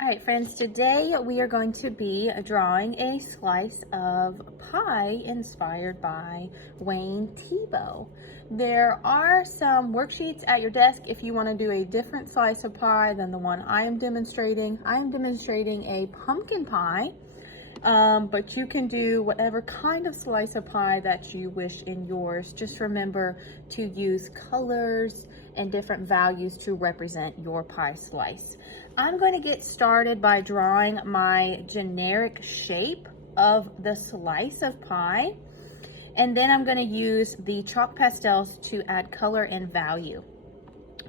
All right, friends, today we are going to be drawing a slice of pie inspired by Wayne Thiebaud. There are some worksheets at your desk if you want to do a different slice of pie than the one I am demonstrating. I am demonstrating a pumpkin pie, but you can do whatever kind of slice of pie that you wish in yours. Just remember to use colors and different values to represent your pie slice. I'm going to get started by drawing my generic shape of the slice of pie, and then I'm going to use the chalk pastels to add color and value.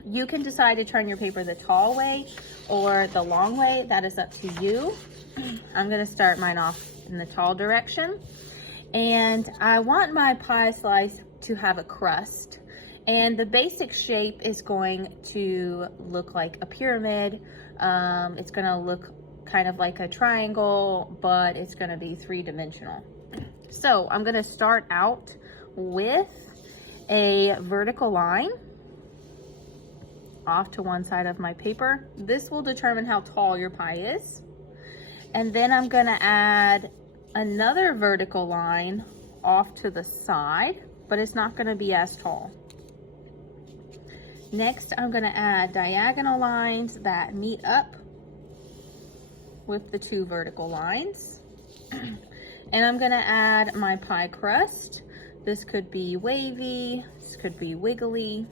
You can decide to turn your paper the tall way or the long way. That is up to you. I'm going to start mine off in the tall direction, and I want my pie slice to have a crust, and the basic shape is going to look like a pyramid. It's going to look kind of like a triangle, but it's going to be three-dimensional. So I'm going to start out with a vertical line off to one side of my paper. This will determine how tall your pie is. And then I'm going to add another vertical line off to the side, but it's not going to be as tall. Next, I'm going to add diagonal lines that meet up with the two vertical lines. And I'm going to add my pie crust. This could be wavy, this could be wiggly.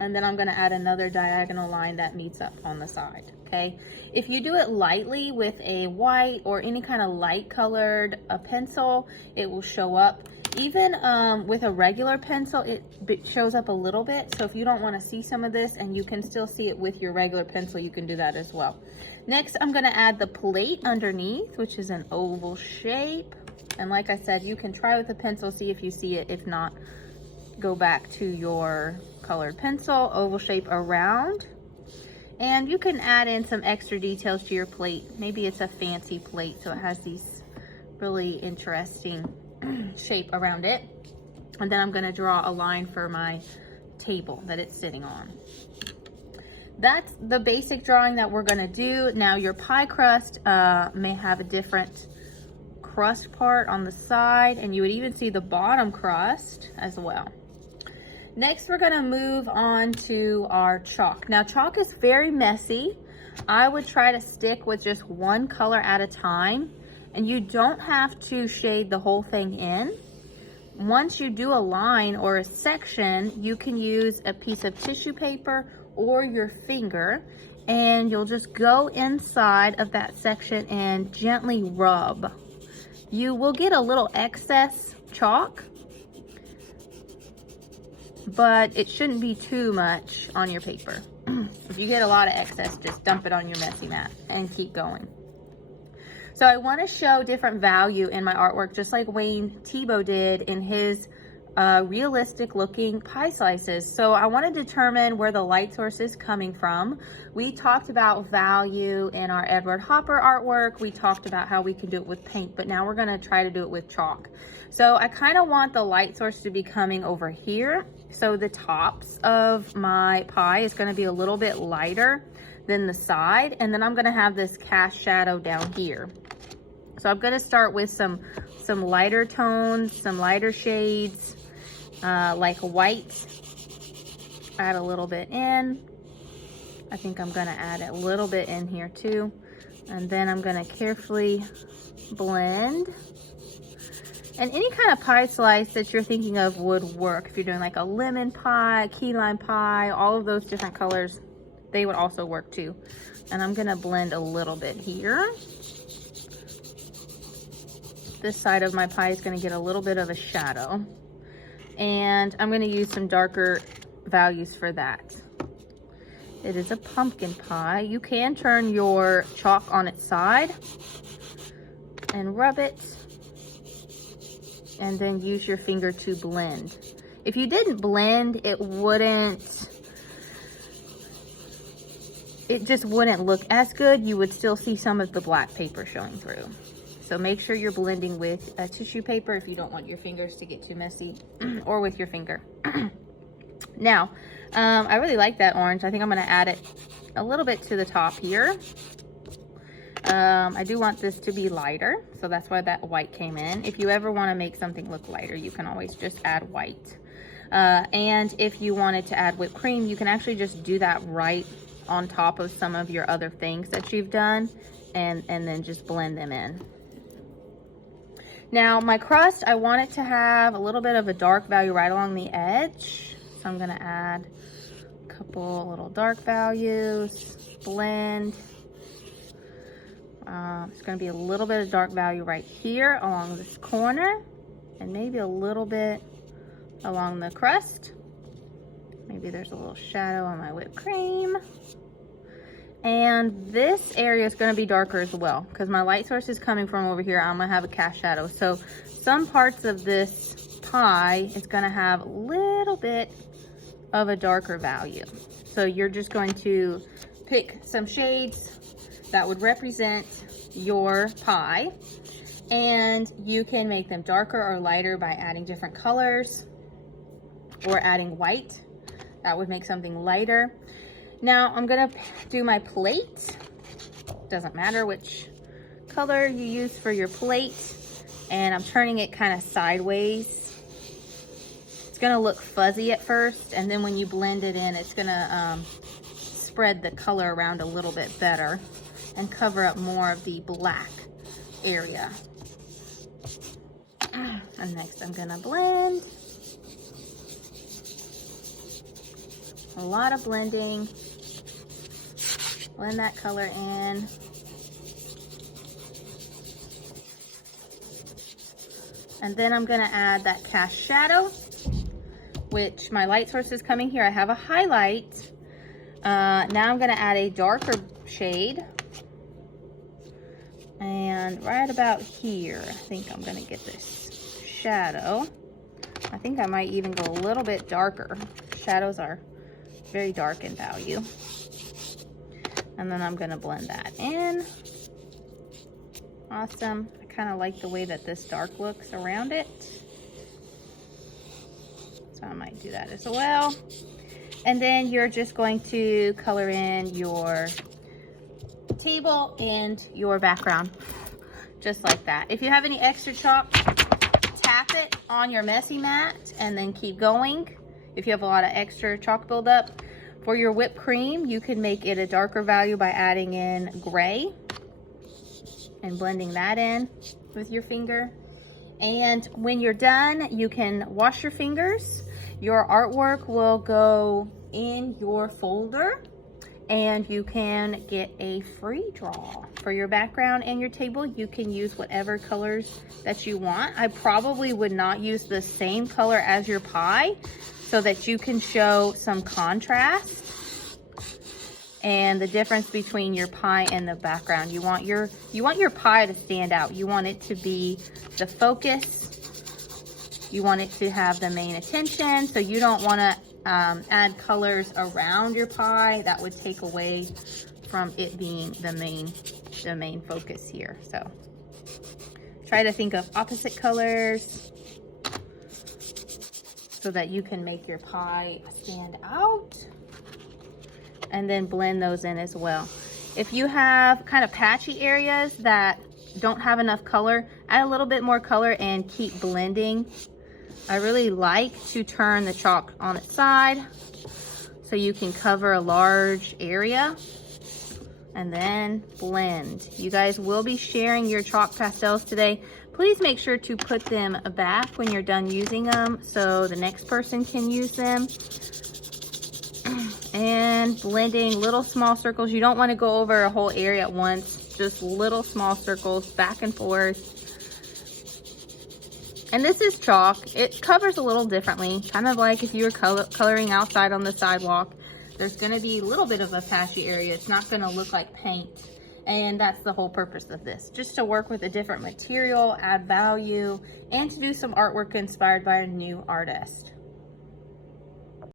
And then I'm going to add another diagonal line that meets up on the side. Okay, if you do it lightly with a white or any kind of light colored pencil, it will show up. Even with a regular pencil, it shows up a little bit. So if you don't want to see some of this and you can still see it with your regular pencil, you can do that as well. Next, I'm going to add the plate underneath, which is an oval shape. And like I said, you can try with a pencil, see if you see it. If not, go back to your colored pencil, oval shape around. And you can add in some extra details to your plate. Maybe it's a fancy plate, so it has these really interesting shape around it. And then I'm going to draw a line for my table that it's sitting on. That's the basic drawing that we're going to do. Now your pie crust may have a different crust part on the side, and you would even see the bottom crust as well. Next, we're going to move on to our chalk. Now, chalk is very messy. I would try to stick with just one color at a time, and you don't have to shade the whole thing in. Once you do a line or a section, you can use a piece of tissue paper or your finger, and you'll just go inside of that section and gently rub. You will get a little excess chalk, but it shouldn't be too much on your paper. If you get a lot of excess, just dump it on your messy mat and keep going. So I want to show different value in my artwork, just like Wayne Thiebaud did in his realistic looking pie slices. So I want to determine where the light source is coming from. We talked about value in our Edward Hopper artwork. We talked about how we can do it with paint, but now we're going to try to do it with chalk. So I kind of want the light source to be coming over here. So the tops of my pie is going to be a little bit lighter than the side, and then I'm going to have this cast shadow down here. So I'm going to start with some lighter tones, some lighter shades, like white. Add a little bit in. I think I'm going to add a little bit in here too. And then I'm going to carefully blend. And any kind of pie slice that you're thinking of would work. If you're doing like a lemon pie, key lime pie, all of those different colors, they would also work too. And I'm going to blend a little bit here. This side of my pie is going to get a little bit of a shadow, and I'm going to use some darker values for that. It is a pumpkin pie. You can turn your chalk on its side and rub it, and then use your finger to blend. If you didn't blend, it just wouldn't look as good. You would still see some of the black paper showing through. So make sure you're blending with a tissue paper if you don't want your fingers to get too messy, or with your finger. Now, I really like that orange. I think I'm going to add it a little bit to the top here. I do want this to be lighter, so that's why that white came in. If you ever want to make something look lighter, you can always just add white. And if you wanted to add whipped cream, you can actually just do that right on top of some of your other things that you've done, and then just blend them in. Now my crust, I want it to have a little bit of a dark value right along the edge. So I'm gonna add a couple little dark values, blend. It's going to be a little bit of dark value right here along this corner, and maybe a little bit along the crust. Maybe there's a little shadow on my whipped cream. And this area is going to be darker as well because my light source is coming from over here. I'm going to have a cast shadow. So some parts of this pie is going to have a little bit of a darker value. So you're just going to pick some shades that would represent your pie, and you can make them darker or lighter by adding different colors or adding white. That would make something lighter. Now I'm gonna do my plate. Doesn't matter which color you use for your plate, and I'm turning it kind of sideways. It's gonna look fuzzy at first, and then when you blend it in, it's gonna spread the color around a little bit better and cover up more of the black area. And next I'm gonna blend. A lot of blending. Blend that color in. And then I'm gonna add that cast shadow, which my light source is coming here. I have a highlight. Now I'm gonna add a darker shade. And right about here, I think I'm gonna get this shadow. I think I might even go a little bit darker. Shadows are very dark in value. And then I'm gonna blend that in. Awesome. I kind of like the way that this dark looks around it. So I might do that as well. And then you're just going to color in your table and your background, just like that. If you have any extra chalk, tap it on your messy mat and then keep going. If you have a lot of extra chalk buildup, for your whipped cream, you can make it a darker value by adding in gray and blending that in with your finger. And when you're done, you can wash your fingers. Your artwork will go in your folder, and you can get a free draw for your background and your table. You can use whatever colors that you want. I probably would not use the same color as your pie so that you can show some contrast and the difference between your pie and the background. You want your pie to stand out. You want it to be the focus. You want it to have the main attention. So you don't want to add colors around your pie. That would take away from it being the main focus here. So try to think of opposite colors so that you can make your pie stand out, and then blend those in as well. If you have kind of patchy areas that don't have enough color, add a little bit more color and keep blending. I really like to turn the chalk on its side so you can cover a large area and then blend. You guys will be sharing your chalk pastels today. Please make sure to put them back when you're done using them so the next person can use them. And blending little small circles. You don't want to go over a whole area at once, just little small circles back and forth. And this is chalk. It covers a little differently, kind of like if you were coloring outside on the sidewalk. There's going to be a little bit of a patchy area. It's not going to look like paint. And that's the whole purpose of this, just to work with a different material, add value, and to do some artwork inspired by a new artist.